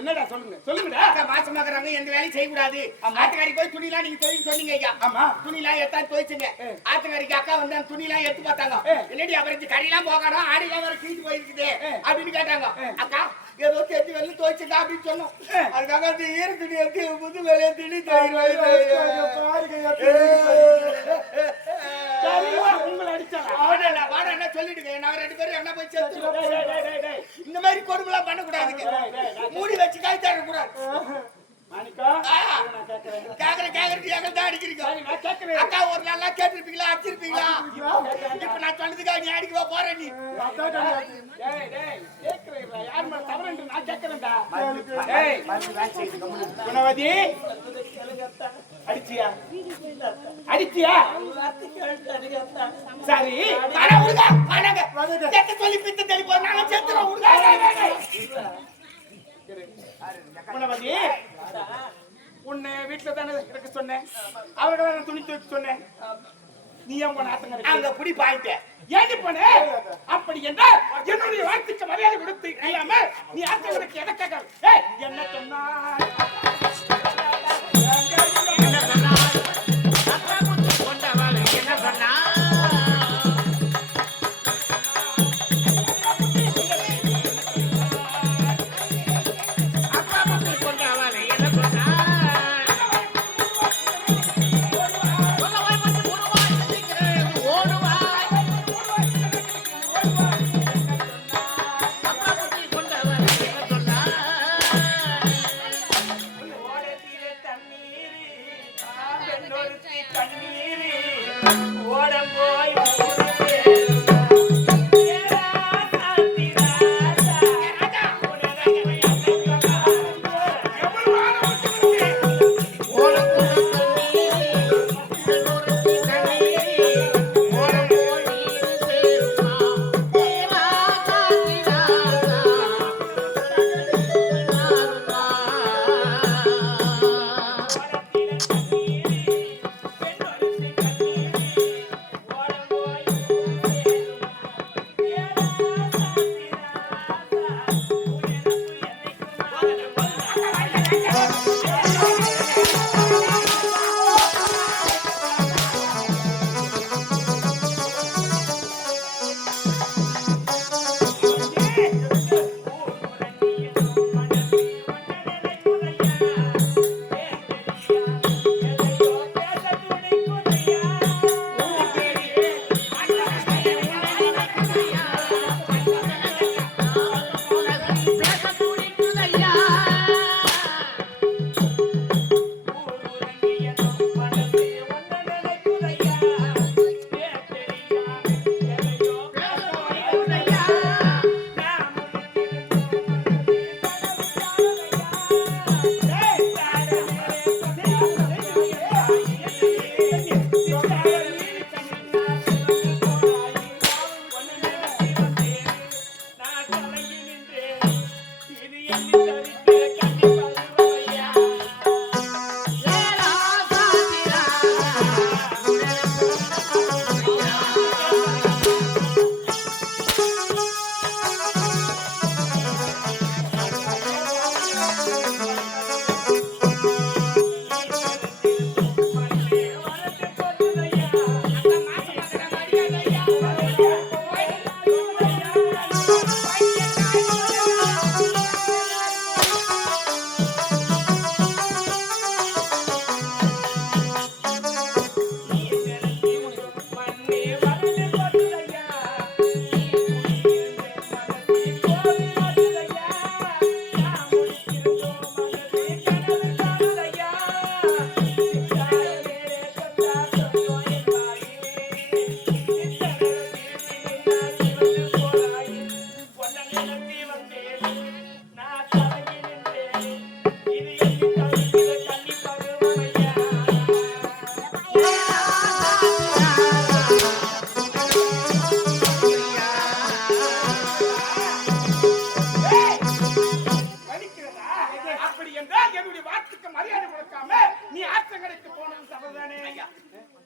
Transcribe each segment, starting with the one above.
என்னடா சொல்லுங்க? சொல்லுங்கடா. அக்கா மாசமாக்குறாங்க எந்த வேலையும் செய்யக்கூடாது. ஆத்துக்காரி போய் துணிலாம் நீங்க தொழில் சொன்னீங்க ஐயா. ஆமா. துணிலாம் எடுத்தாந்து துவைச்சுங்க. ஆத்துக்காரிக்கு அக்கா வந்து அந்த துணிலாம் எடுத்து பார்த்தாங்க. என்னடி அப்புறம் கறியெல்லாம் போகணும் ஆடிலாம் வேற கீழ்த்து போயிருக்குது. அப்படின்னு கேட்டாங்க. அக்கா ஏதோ சேர்த்து வெளில துவைச்சுங்க அப்படின்னு சொன்னோம். அதுக்காக அந்த ஈர துணி எடுத்து புது வேலையை துணி தயிர் பாருங்க உங்களை வாடா என்ன சொல்லிடுங்க நாங்க ரெண்டு பேரும் என்ன போய் சேர்த்து டேய், டேய், டேய், டேய், டேய். இந்த மாதிரி கொடுமைலாம் பண்ணக்கூடாதுங்க. மூடி வச்சு காய் நான் கேட்கிறேன் அக்கா ஒரு நாளா கேட்டிருப்பீங்களா அடிச்சிருப்பீங்களா இப்ப நான் சொன்னதுக்காக நீ அடிக்கவா போற நீ குணவதி, அடிச்சியா? அடிச்சியா? சரி செத்த சொல்லி பித்த தெளி போ நாங்க செத்துறோம் குணவதி, உன்னை வீட்டுல தானே இருக்க சொன்னேன். அவர்களை நான் துணி சொன்னேன். நீ உன் ஆத்தங்க அங்க புடி பாயிண்ட் ஏன் பண்ண அப்படி என்றால் என்னுடைய வார்த்தைக்கு மரியாதை கொடுத்து இல்லாம நீ ஆத்தவனுக்கு எதற்காக ஏய், என்ன சொன்னாய்?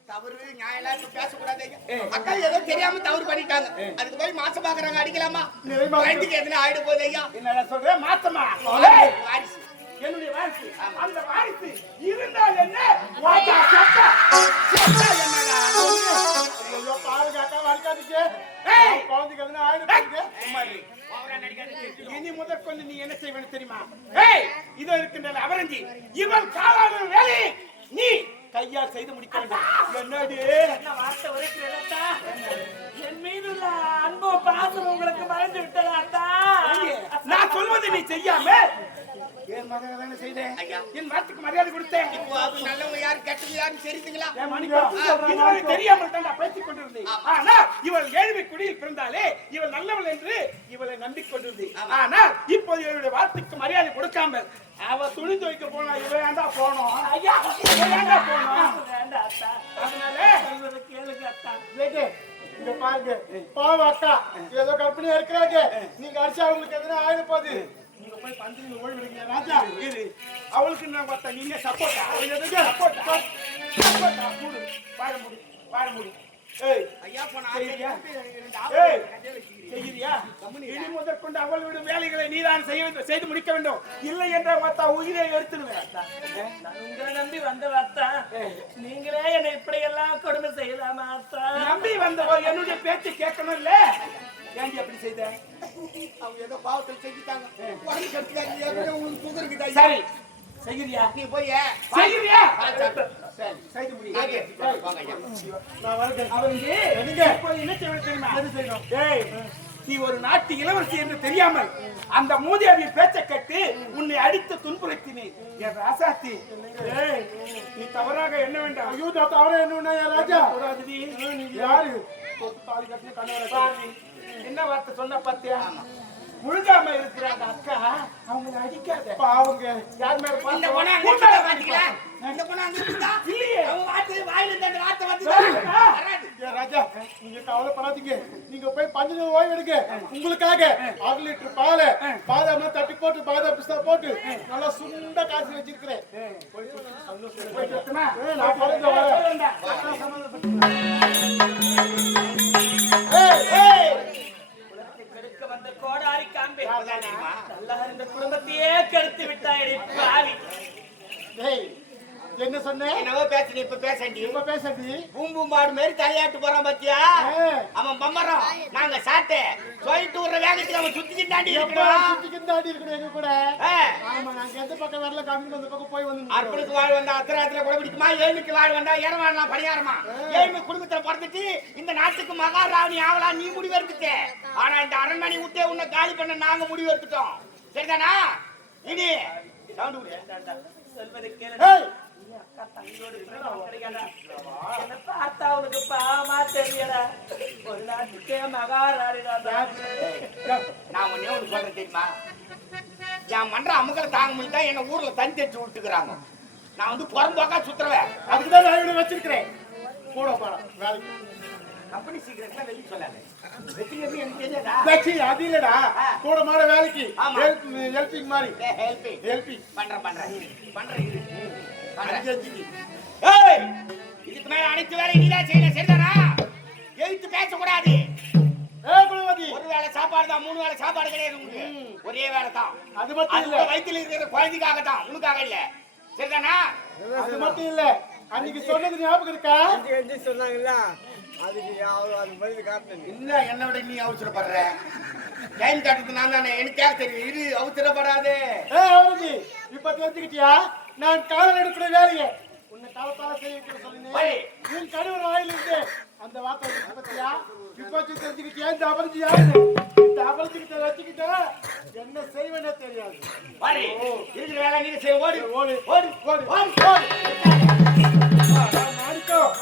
தவறு நியாயம் இப்ப பேசக்கூடாது அக்கா ஏதோ தெரியாம தவறு பண்ணிட்டாங்க. அதுக்கு போய் மாசம் பாக்குறாங்க அடிக்கலாமா? வண்டிக்கு எதுனா ஆயிட போகுது ஐயா. என்னடா சொல்ற? மாத்தமா? ஏய், வாரிசு. என்னுடைய வாரிசு. அந்த வாரிசு இருந்தால் என்ன? என்னடா? வலிக்காதீங்க ஏய்! குழந்தைக்கு எதுனா நடிக்காதீங்க. இனி முதற்கொண்டு நீ என்ன செய்வேன்னு தெரியுமா? ஏய் இதோ இருக்கின்ற அவரஞ்சி. இவன் காலான வேலை. நீ கையால் செய்து முடிக்க வேண்டும் என்னடி என்ன வார்த்தை உரைக்கிறதா? என் மீது உள்ள அன்பு பாசம் உங்களுக்கு மறைந்து விட்டதா அத்தா? நான் சொல்வதை நீ செய்யாம என் மகன் தானே செய்தேன் ஐயா. என் வார்த்தைக்கு மரியாதை கொடுத்தேன் இப்போ அது நல்லவங்க யாரு கெட்டவங்க யாருன்னு தெரியுதுங்களா? இதுவரை தெரியாமல் தான் நான் பேசிக் கொண்டிருந்தேன் ஆனா இவள் ஏழ்மை குடியில் பிறந்தாலே இவள் நல்லவள் என்று இவளை நம்பிக்கொண்டிருந்தேன் ஆமா. ஆனா இப்போது இவளுடைய வார்த்தைக்கு மரியாதை கொடுக்காமல் அவ துணி துவைக்க போனா இவன் ஏன்டா போனோம் ஐயா, ஏன்டா போனோம் வேண்டாம் அத்தா. அதனால சொல்வதை கேளுங்க அத்தா. லேட்டு, இங்க பாருங்க. பாவம் அக்கா ஏதோ கற்பனையா இருக்கிறாங்க. நீங்க அடிச்சா அவங்களுக்கு எதுனா ஆயிட போகுது. நீங்க போய் பந்திரிங்க ஓய்வு எடுங்க ராஜா. இரு அவளுக்கு நான் பார்த்தா நீங்க சப்போர்ட்டா அவள் எதுக்கு சப்போர்ட்டா சப்போர்ட்டா மூடு வாழ முடி வாழ முடி. முதற்கொண்டு அவள் விடும் வேலைகளை நீதான் செய்ய வேண்டும், செய்து முடிக்க வேண்டும். இல்லை என்ற மத்தா உயிரை எடுத்துடுவேன் உங்களை நம்பி வந்த அத்தா. நீங்களே என்னை இப்படி எல்லாம் கொடுமை செய்யலாமா? நம்பி வந்தவள் என்னுடைய பேச்சு கேட்கணும் இல்ல? ஏண்டி அப்படி செய்த? அவங்க ஏதோ பாவத்தில் செஞ்சுட்டாங்க? சரி. செய்கிறியா? நீ போய் செய்கிறியா? சரி. செய்து முடி நான் வரேன். என்ன செய்ய தெரியுமா? எது செய்யணும்? ஏய், நீ ஒரு நாட்டு இளவரசி என்று தெரியாமல் அந்த மூதேவி பேச்ச கட்டு உன்னை அடித்து துன்புறுத்தினேன் என் ராசாத்தி நீ தவறாக என்ன வேண்டாம். ஐயோ அவரே என்ன ராஜா யாரு? என்ன வார்த்தை சொன்ன பாத்தியா? முழுகாம இருக்கிற அந்த அக்கா அவங்களை அடிக்காத பாவங்க யார் மேல இந்த? பொண்ணு மேல இருக்குதா பாத்தீங்களா? இந்த பொண்ணு அங்க இருக்குதா? இல்லையே அவங்க வார்த்தை வாயில இருந்து அந்த வார்த்தை. ஏ ராஜா நீங்க கவலைப்படாதீங்க நீங்க போய் பஞ்சு ஓய்வு எடுங்க உங்களுக்காக அரை லிட்டர் பாலை பாதாம் தட்டி போட்டு பாதாம் பிஸ்தா போட்டு நல்லா சுண்ட காசு வச்சிருக்கிறேன் நான் இதோ வரேன். ஏய், ஏய். இருந்த குடும்பத்தையே கெடுத்து விட்டாயடி பாவி. என்ன சொன்னேன் என்னவோ பேசுன இப்ப பேசண்டி. இப்ப பேசடி பூம் பூம் பாடு மாதிரி தலையாட்டு போறான் பாத்தியா. அவன் பம்பரம். நாங்க சாட்டு. சொல்லிட்டு விடுற வேகத்துக்கு அவன் சுத்திக்கிட்டு தாண்டி எப்ப இருக்கணும் சுத்திக்கிட்டு தாண்டி இருக்கணும் எங்க கூட? ஆமா நாங்க எந்த பக்கம் வரல காமிக்கணும் அந்த பக்கம் போய் வந்து அற்புதத்துக்கு வாழ் வந்தா அத்தராத்துல கூட பிடிக்குமா? ஏழ்மைக்கு வாழ் வந்தா ஏறவாடலாம் பணியாரமா? ஏழ்மை குடும்பத்துல பிறந்துட்டு இந்த நாட்டுக்கு மகாராணி ஆகலாம் நீ முடிவு எடுத்துட்ட ஆனா இந்த அரண்மனை விட்டே உன்னை காலி பண்ண நாங்க முடிவு எடுத்துட்டோம் சரிதானா? இனி சவுண்ட். சொல்வதை கேளு. அக்கா தங்கையோடு பார்த்தா பாவமா தெரியல ஒரு நாட்டுக்கே மகாராணிடா நான். ஒன்னே ஒன்று சொல்றேன் தெரியுமா என் மன்ற அமுகலை தாங்க முடியும் என்ன ஊர்ல தண்ணி தெச்சு விட்டுக்கிறாங்க நான் வந்து புறம்போக்கா சுத்துறவேன் அதுக்கு தான் நான் வச்சிருக்கிறேன் கூட போறேன் வேலைக்கு கம்பெனி சீக்கிரத்துல வெளியே சொல்லாது எனக்கு தெரியாதா அது இல்லடா கூட மாட வேலைக்கு ஹெல்ப் ஹெல்பிங் மாதிரி ஹெல்பிங் ஹெல்பிங் பண்றேன் பண்றேன் பண்றேன் ஏய் இதுக்கு மேல அனைத்து வேலை நீதான் செய்யல சரிதானா? எழுத்து பேசக்கூடாது. ஒரு வேளை சாப்பாடு தான் மூணு வேளை சாப்பாடு கிடையாது உங்களுக்கு. ஒரே வேளை தான். அது மட்டும் இல்ல. வயித்துல இருக்கிற குழந்தைக்காக தான் உனக்காக இல்ல. சரிதானா? அது மட்டும் இல்ல. அன்னைக்கு சொன்னது ஞாபகம் இருக்கா? எஞ்சி சொன்னாங்கல்ல அதுக்கு அவ- அது பதில் காட்டணும் என்ன என்னை விட நீ அவசரப்படுற? டைம் காட்டுறது நான் தானே. எனக்கே தெரியும். இரு அவசரப்படாதே. ஏ அவரதி இப்ப தெரிஞ்சுக்கிட்டியா? நான் காலம் எடுக்கிற வேலையை உன்னை காலத்தால செய்ய சொன்னேன். நீ கழுவுற வாயில் இருந்து அந்த வார்த்தை பத்தியா இப்ப தெரிஞ்சுக்கிட்டியா இந்த அபரிஜி யாரு இந்த அபரிஜிக்கிட்ட வச்சுக்கிட்ட என்ன செய்வேனே தெரியாது. இருக்கிற வேலை நீங்க செய்ய ஓடு. ஓடு. ஓடு ஓடு ஓடு ஓடு. மாணிக்கம்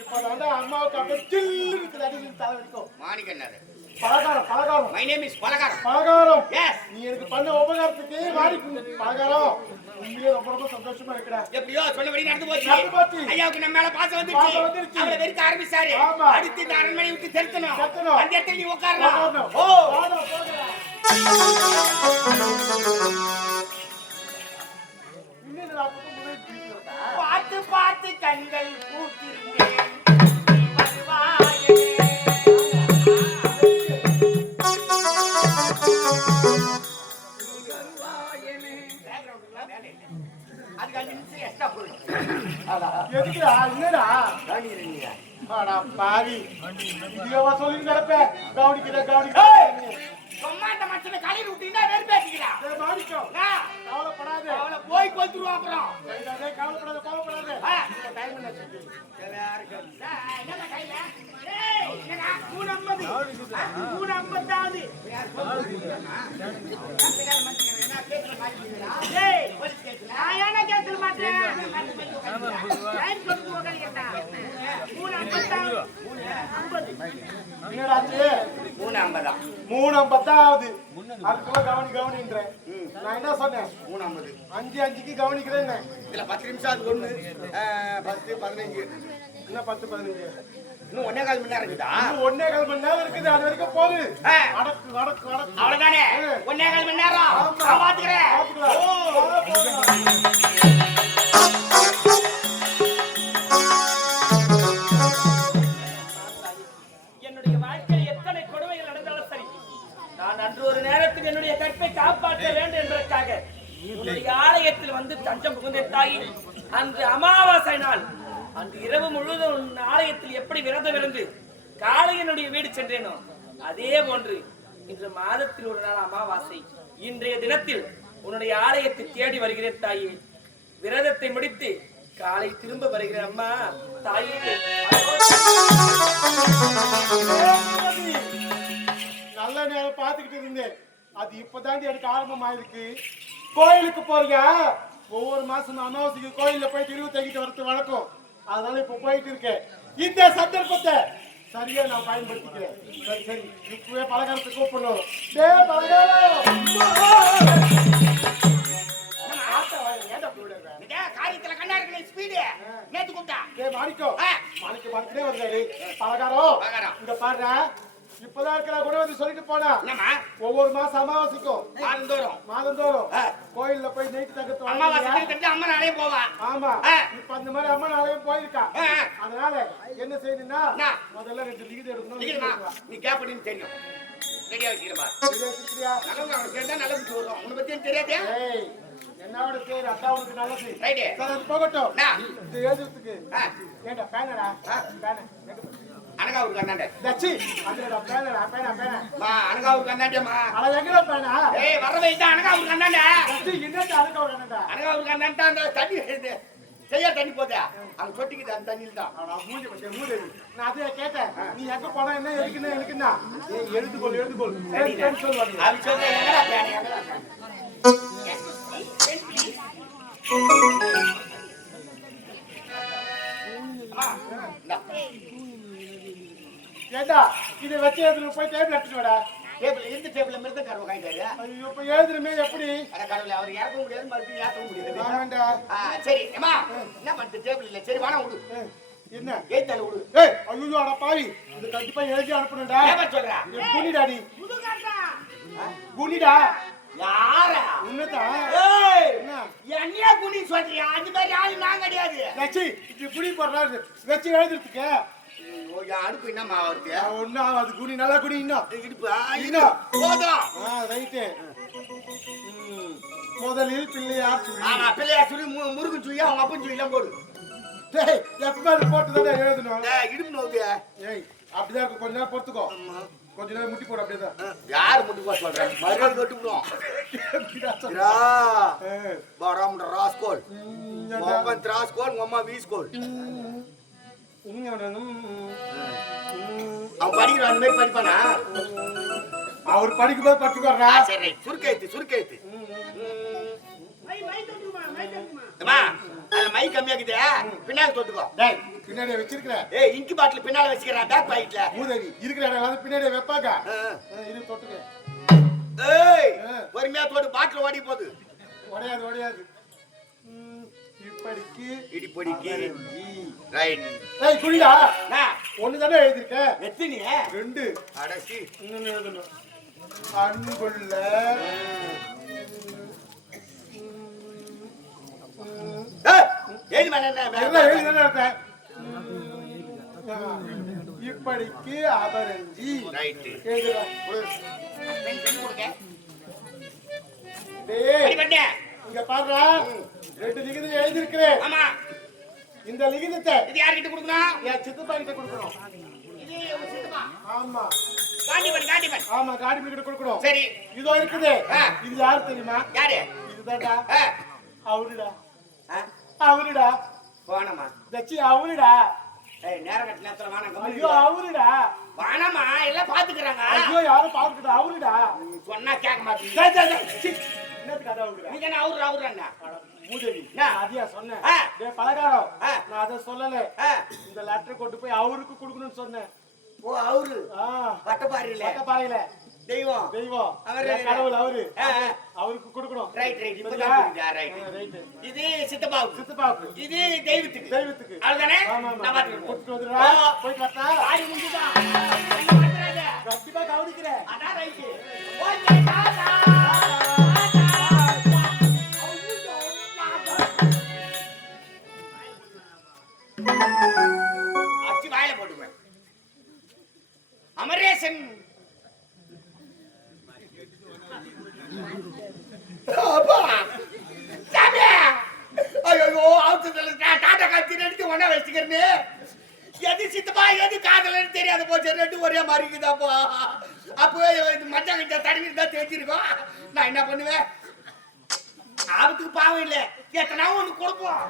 இப்ப அம்மாவுக்கு அப்படியே சில்லு இருக்குது அடியில் தலை வரைக்கும் மாணிக்கண்ணாரு. பலகாரம் பலகாரம். மை நேம் இஸ் பலகாரம். பலகாரம். எஸ் நீ எனக்கு பண்ண உபகாரத்துக்கு மாணிக்கம் பலகாரம். உண்மையிலே ரொம்ப ரொம்ப சந்தோஷமா இருக்கிறேன் எப்படியோ சொன்னபடி நடந்து போச்சு. நடந்து போச்சு. ஐயாவுக்கு நம்ம மேல பாசம் வந்துருச்சு வந்துருச்சு. அவரை வெறுக்க ஆரம்பிச்சாரு. அடுத்து இந்த அரண்மனை விட்டு செலுத்தணும். அந்த இடத்துல நீ உட்காரணும். ஓ? பார்த்து பார்த்து கண்கள் பூத்திருந்தேன் அஞ்சு நிமிஷம் எக்ஸ்ட்ரா போயிடும் எதுக்குடா என்னடா? பாவி. இதுவா சொல்லி நடப்ப. கவனிக்கிற! கவனிக்கிற விட்டீங்கன்னா கவலைப்படாத. அவளை போய் கொத்துருவோம் அப்புறம். கவலைப்படாத கவலைப்படாத. என்ன? மூணு ஐம்பது. மூணு கேஸ்ல? நான் கொடுத்து உக்காந்துக்கிறேன்டா. மூணு ஐம்பதாவது. மூணு ஐம்பது. என்னடா ஆச்சு? மூணு ஐம்பதா மூணு ஐம்பத்தாவது அதுக்குள்ள கவனி கவனின்றேன். நான் என்ன சொன்னேன்? மூணு ஐம்பது அஞ்சு அஞ்சுக்கு கவனிக்கிறேன் இதுல பத்து நிமிஷம் அது ஒண்ணு. பத்து பதினஞ்சு. இன்னும் பத்து பதினஞ்சு? இன்னும் ஒன்னே கால் மணி நேரம் இருக்குதா? இன்னும் ஒன்னே கால் மணி நேரம் இருக்குது. அது வரைக்கும் போகுது ஆ. அடக்கு அடக்கு அடக்கு. அவ்வளவுதானே? ஒன்னே கால் மணி நேரம். பாத்துக்கிறேன். அன்று ஒரு நேரத்தில் என்னுடைய கற்பை காப்பாற்ற வேண்டும் என்பதற்காக உன்னுடைய ஆலயத்தில் வந்து தஞ்சம் புகுந்த தாயி அன்று அமாவாசை நாள். அன்று இரவு முழுவதும் உன் ஆலயத்தில் எப்படி விரதம் இருந்து காலை என்னுடைய வீடு சென்றேனோ அதே போன்று இன்று மாதத்தில் ஒரு நாள் அமாவாசை. இன்றைய தினத்தில் உன்னுடைய ஆலயத்தை தேடி வருகிறேன் தாயே. விரதத்தை முடித்து காலை திரும்ப வருகிறேன் அம்மா. தாயே நல்ல நேரம் பார்த்துக்கிட்டு இருந்தேன். அது இப்பதாண்டி எனக்கு ஆரம்பமாயிருக்கு. கோயிலுக்கு போறீங்க? ஒவ்வொரு மாசம் அமாவாசைக்கு கோயில்ல போய் திருவு தங்கிட்டு வரது வழக்கம். அதனால இப்ப போயிட்டு இருக்கேன். இந்த சந்தர்ப்பத்தை சரியா நான் பயன்படுத்திக்கிறேன். சரி சரி. இப்பவே பலகாரத்தை கூப்பிடணும். டே பலகாரம்? இந்த காரியத்துல கண்ணா இருக்கிற ஸ்பீடு நேத்து கூப்பிட்டா? ஆ. மாணிக்கம் மாணிக்கமே வந்தாரு பலகாரம். இங்க பாரு இப்பதான் இருக்கிற கூட வந்து சொல்லிட்டு போனா. ஒவ்வொரு மாசம் அமாவாசைக்கும் மாதந்தோறும். மாதந்தோறும். கோயில்ல போய் நைட்டு தங்கத்து அம்மாவாசை வாங்கியா? தெரிஞ்சு அம்மா நானே போவா. ஆமா. இப்ப அந்த மாதிரி அம்மா நாளையும் போயிருக்கா. அதனால என்ன செய்யணும்னா? முதல்ல ரெண்டு டிக்கெட் எடுக்கணும் நீ கேப்படின்னு தெரியும். ரெடியா வச்சுக்கிறமா? நல்லவங்க கேட்டா நல்ல புத்தி வரும். உன்னை பத்தி தெரியாதே? என்னோட பேர் அதான் உனக்கு நல்லது போகட்டும்? இது எழுதுறதுக்கு. ஏண்டா பேனடா. பேன. அனகாவுக்கு அண்ணாண்ட தச்சி. அதுடா பேனடா பேனா பேனா மா அனகாவுக்கு அண்ணாண்டியம்மா அட எங்கடா பேனா ஏய் வர வைத்தா அனகாவுக்கு அண்ணாண்ட தச்சி வரணும்டா அனகாவுக்கு அண்ணாண்டா அந்த தண்ணி செய்யா தண்ணி போதா. அங்க சொட்டிக்குது அந்த தண்ணியில் தான். அவனா மூஞ்சி பச்சை மூஞ்சி நான் அதே கேட்டேன். நீ எங்க போனா என்ன இருக்குன்னு எனக்குன்னா? ஏய் எழுதுகோள் எழுதுகோள் சரி அது எங்கடா பேனு எங்கடா பேனு ஏண்டா இதை வச்சு எழுதுன போய் டேபிள் எடுத்துட்டு வாடா? டேபிள் இந்த டேபிள்ல மிருதம் கருவ காய்க்காரு ஐயோ இப்ப எழுதுறமே எப்படி? அட கடவுளே அவர் இறக்க முடியாது மறுபடியும் ஏற்ற முடியாது. வேண்டாம்டா சரி அம்மா என்ன பண்ணுறது டேபிள் இல்ல சரி வாடா விடு என்ன? ஏத்தால விடு ஏய் ஐயோ அட பாவி. கண்டிப்பா எழுதி அனுப்பணும்டா. ஏன் சொல்ற? குனிடா நீ குனிடா. யாரா? உன்னதான் ஏய் என்ன? என்னையா குனி சொல்றியா? அந்த மாதிரி ஆளு நான் கிடையாது. லட்சி இப்படி குனி போடுறாரு வச்சு எழுதுறதுக்கு. ஓ, என் அடுப்பு என்னம்மா அவருக்கு ஒன்னும் ஆகாது. குனி நல்லா குனி இன்னும் இடுப்பு இன்னும். போதும் ஆ ரைட்டு. முதலில் பிள்ளையார் சொல்லி ஆமா சொல்லி முருகன் சுய்யா அவங்க அப்பன் போடு. டேய் எப்பவுமே அது போட்டு தானே எழுதணும்? டேய், இடுப்பு நோக்கு ஏய் அப்படிதான் இருக்கும். கொஞ்ச நேரம் பொறுத்துக்கோ. கொஞ்ச நேரம் முட்டி போடு அப்படியே தான். யாரு முட்டு போட சொல்றேன் மறுநாள் கட்டு விடுவோம். மொஹம்மத் ராஸ்கோல் உங்க அம்மா வீஸ்கோல் அவன் படிக்கிறான் அந்த மாதிரி படிப்பானா? அவர் படிக்கும்போது பட்டுக்கோறா ஆ, சரி அம்மா அதுல மை கம்மியாக்குது. பின்னால தொட்டுக்கோ. டேய் பின்னாடி வச்சிருக்கிற. ஏய் இங்கி பாட்டில் பின்னால வச்சுக்கிறேன் பேக் பாக்கெட்ல மூதேவி இருக்கிற இடம் வந்து பின்னாடி. ஆ, இது தொட்டுக்க. ஏய். பொறுமையா தொட்டு பாட்டில் ஓடி போகுது. உடையாது உடையாது. இப்படிக்கு இடி பொடிக்கு ரைட். ஏய் குடிடா நான் ஒண்ணு தானே எழுதிருக்க எத்தனை ரெண்டு. அடசி இன்னொன்னு எழுதணும். அன்புள்ள இப்படிக்கு அபரஞ்சி. இங்க பாருடா. ரெண்டு லிகிதம் எழுதியிருக்கிறேன். ஆமா. இந்த லிகிதத்தை இது யார்கிட்ட கொடுக்கணும்? என் சித்தப்பா கிட்ட கொடுக்கணும். ஆமா. காண்டிபன் காண்டிபன் ஆமா காடி கிட்ட கொடுக்கணும். சரி. இதோ இருக்குது. இது யாரு தெரியுமா? யாரு? இதுதான்டா. அவருடா. ஆ, அவருடா. போனமா தச்சி அவருடா. ஏய் நேரம் கட்ட நேரத்துல வானம் ஐயோ அவருடா. வானமா எல்லாம் பாத்துக்கிறாங்க. ஐயோ யாரும் பாத்துக்கிட்ட அவருடா. சொன்னா கேட்க மாட்டீங்க நீங்க என்ன அவரு அவரு என்ன? மூதேவி அதையா சொன்னேன். டேய் பலகாரம். நான் அதை சொல்லல. இந்த லெட்டர் கொண்டு போய் அவருக்கு கொடுக்கணும்னு சொன்னேன். ஓ அவரு? வட்டப்பாறையில? பாறையில தெய்வம்? தெய்வம். அவரு- கடவுள் அவரு. அவருக்கு கொடுக்கணும். ரைட் ரைட் இப்ப சரியா? தான் ரைட் இது சித்தப்பாவுக்கு. சித்தப்பாவுக்கு. இது தெய்வத்துக்கு. தெய்வத்துக்கு. அதுதானே பாத்துக்கிறேன் கொடுத்துட்டு வந்துடுறா. ஆ. போயிட்டு வரட்டா ஆடி முடிஞ்சுதா? என்ன பண்றாங்க கண்டிப்பா கவனிக்கிறேன். அதான் ரைட் ஓகே டாடா. அச்சு வாயில போட்டுக்குவேன் அமரேசன். ஐயோ ஆவுத்துல டாடா காட்சி எடுத்து ஒண்ணா வச்சுக்கிறேன்னு எது சித்தப்பா எது காதலன்னு தெரியாத போச்சு. ரெண்டு ஒரே மாதிரி இருக்குதாப்பா. அப்போ இது மச்சான் கிட்ட தடவி இருந்தா தெரிஞ்சிருக்கோம் நான் என்ன பண்ணுவேன்? ஆபத்துக்கு பாவம் இல்லை. எத்தனா ஒண்ணு கொடுப்போம்.